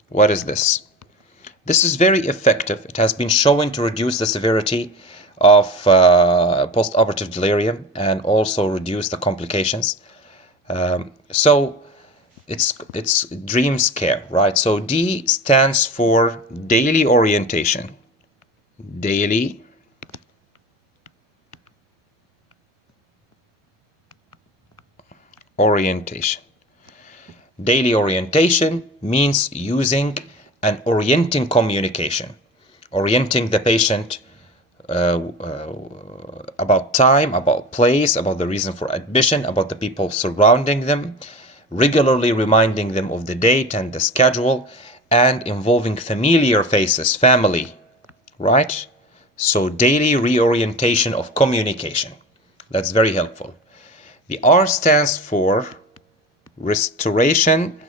What is this? This is very effective. It has been shown to reduce the severity of postoperative delirium and also reduce the complications. So it's dreams care, right? So D stands for daily orientation. Daily orientation. Daily orientation means using an orienting communication, orienting the patient about time, about place, about the reason for admission, about the people surrounding them, regularly reminding them of the date and the schedule, and involving familiar faces, family, right? So daily reorientation of communication. That's very helpful. The R stands for restoration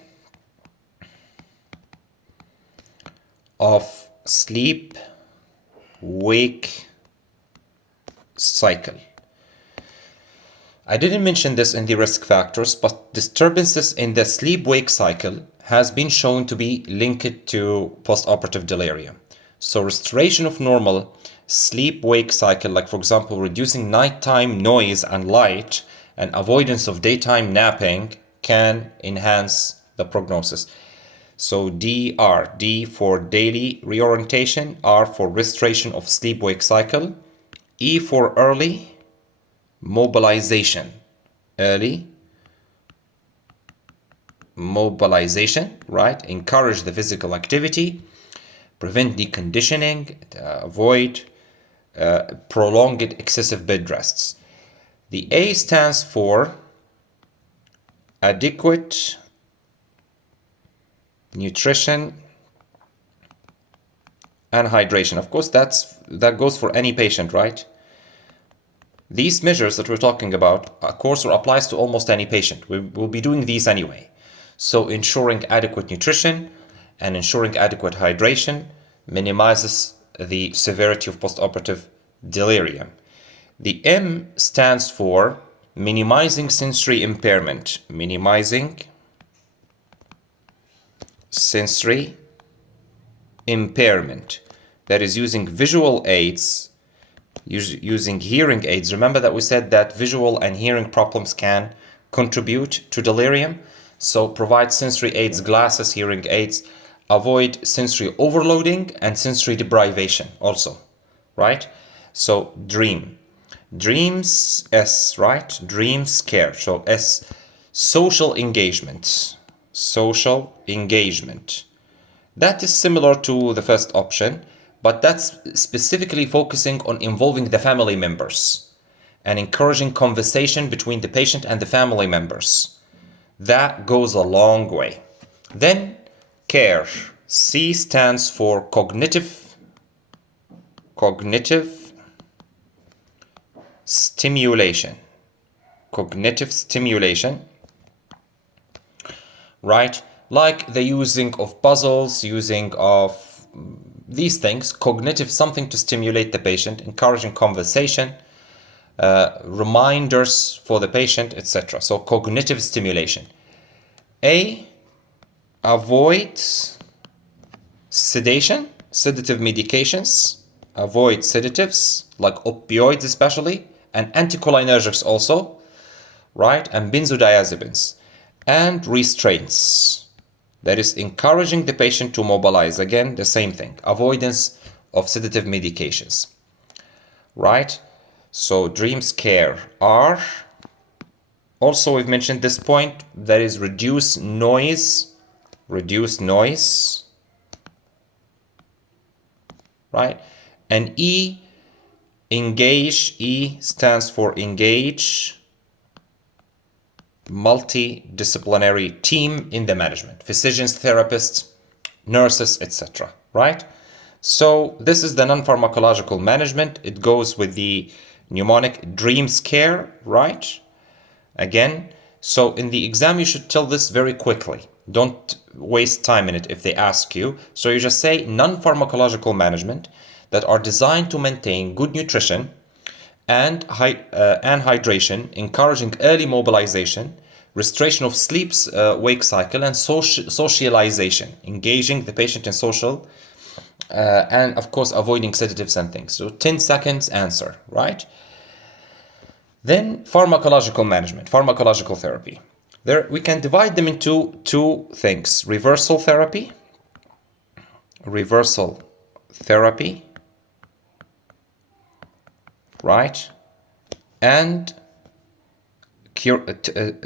of sleep-wake cycle. I didn't mention this in the risk factors, but disturbances in the sleep-wake cycle has been shown to be linked to postoperative delirium. So restoration of normal sleep-wake cycle, like for example, reducing nighttime noise and light and avoidance of daytime napping, can enhance the prognosis. So DR, D for daily reorientation, R for restoration of sleep-wake cycle, E for early mobilization. Early mobilization, right? Encourage the physical activity, prevent deconditioning, avoid prolonged excessive bed rests. The A stands for adequate nutrition and hydration. Of course, that goes for any patient, right? These measures that we're talking about, of course, applies to almost any patient. We'll be doing these anyway. So ensuring adequate nutrition and ensuring adequate hydration minimizes the severity of postoperative delirium. The M stands for minimizing sensory impairment. Minimizing sensory impairment. that is using visual aids, using hearing aids. Remember that we said that visual and hearing problems can contribute to delirium. So provide sensory aids, glasses, hearing aids. Avoid sensory overloading and sensory deprivation also, right? So dreams, S, right? Dreams care. So S, social engagement. That is similar to the first option, but that's specifically focusing on involving the family members and encouraging conversation between the patient and the family members. That goes a long way. Then care. C stands for cognitive stimulation. Cognitive stimulation, right? Like the using of puzzles, using of these things, cognitive, something to stimulate the patient, encouraging conversation, reminders for the patient, etc. So cognitive stimulation. A, avoid sedation, sedative medications, avoid sedatives like opioids especially, and anticholinergics also, right? And benzodiazepines, and restraints. That is encouraging the patient to mobilize. Again, the same thing, avoidance of sedative medications, right? So dreams care are, also we've mentioned this point, that is reduce noise, right? And E, engage. E stands for engage multidisciplinary team in the management, physicians, therapists, nurses, etc., right? So this is the non-pharmacological management. It goes with the mnemonic dreams care, right? Again, so in the exam you should tell this very quickly. Don't waste time in it if they ask you. So you just say non-pharmacological management that are designed to maintain good nutrition and hydration, encouraging early mobilization, restoration of sleep's wake cycle, and socialization, engaging the patient in social, and of course avoiding sedatives and things. So 10 seconds answer, right? Then pharmacological management, pharmacological therapy. There we can divide them into two things: reversal therapy, right? And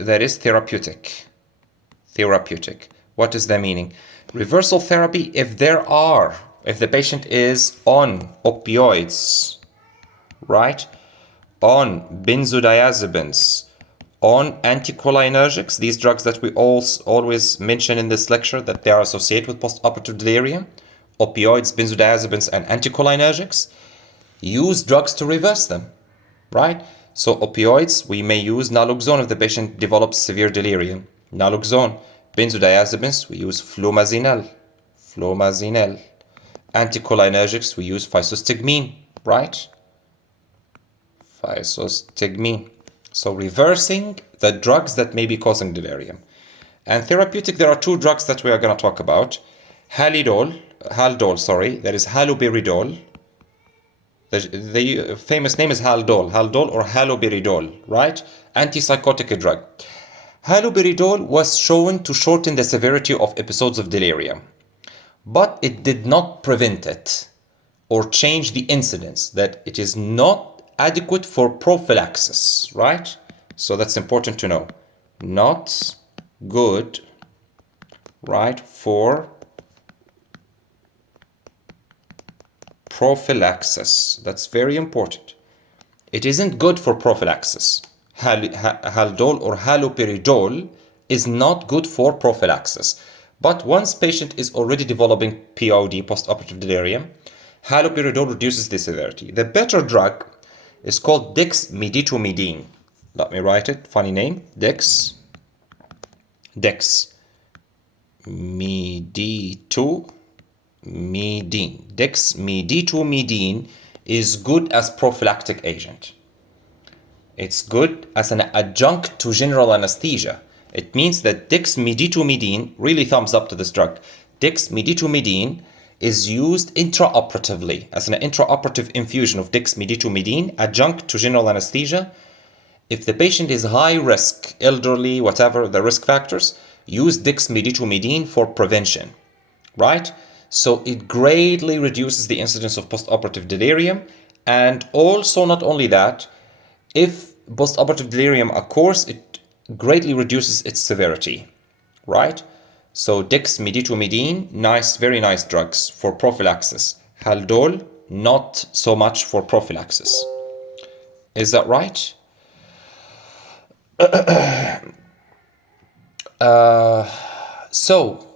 that is therapeutic. What is the meaning? Reversal therapy, if the patient is on opioids, right? On benzodiazepines, on anticholinergics, these drugs that we always mention in this lecture that they are associated with postoperative delirium, opioids, benzodiazepines, and anticholinergics, use drugs to reverse them, right? So opioids, we may use naloxone if the patient develops severe delirium. Naloxone. Benzodiazepines, we use flumazenil. Anticholinergics, we use physostigmine, right? So reversing the drugs that may be causing delirium. And therapeutic, there are two drugs that we are going to talk about. Haldol, that is haloperidol. The famous name is Haldol or haloperidol, right? Antipsychotic drug. Haloperidol was shown to shorten the severity of episodes of delirium, but it did not prevent it or change the incidence, that it is not adequate for prophylaxis, right? So that's important to know. Not good, right, for prophylaxis. That's very important. It isn't good for prophylaxis. Haldol or haloperidol is not good for prophylaxis. But once patient is already developing POD, postoperative delirium, haloperidol reduces the severity. The better drug is called dexmedetomidine. Let me write it. Funny name. Dexmedetomidine is good as prophylactic agent. It's good as an adjunct to general anesthesia. It means that dexmedetomidine, really thumbs up to this drug. Dexmedetomidine is used intraoperatively as an intraoperative infusion of dexmedetomidine adjunct to general anesthesia. If the patient is high risk, elderly, whatever the risk factors, use dexmedetomidine for prevention, right? So it greatly reduces the incidence of postoperative delirium. And also, not only that, if postoperative delirium occurs, it greatly reduces its severity, right? So dexmedetomidine, nice, very nice drugs for prophylaxis. Haldol, not so much for prophylaxis. Is that right? So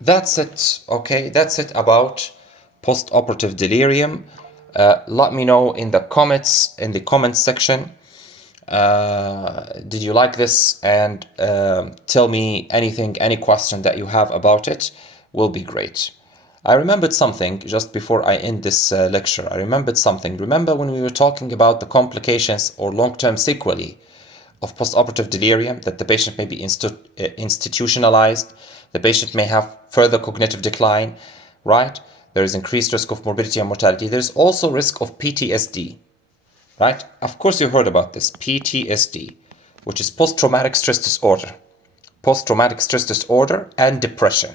that's it. Okay, that's it about postoperative delirium. Let me know in the comments section. Did you like this? And tell me anything, any question that you have about it will be great. I remembered something just before I end this lecture. I remembered something. Remember when we were talking about the complications or long-term sequelae of postoperative delirium, that the patient may be institutionalized, the patient may have further cognitive decline, right? There is increased risk of morbidity and mortality. There's also risk of PTSD, right? Of course you heard about this, PTSD, which is post-traumatic stress disorder. Post-traumatic stress disorder and depression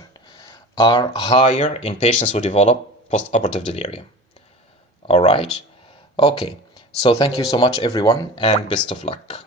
are higher in patients who develop postoperative delirium. All right? Okay, so thank you so much everyone and best of luck.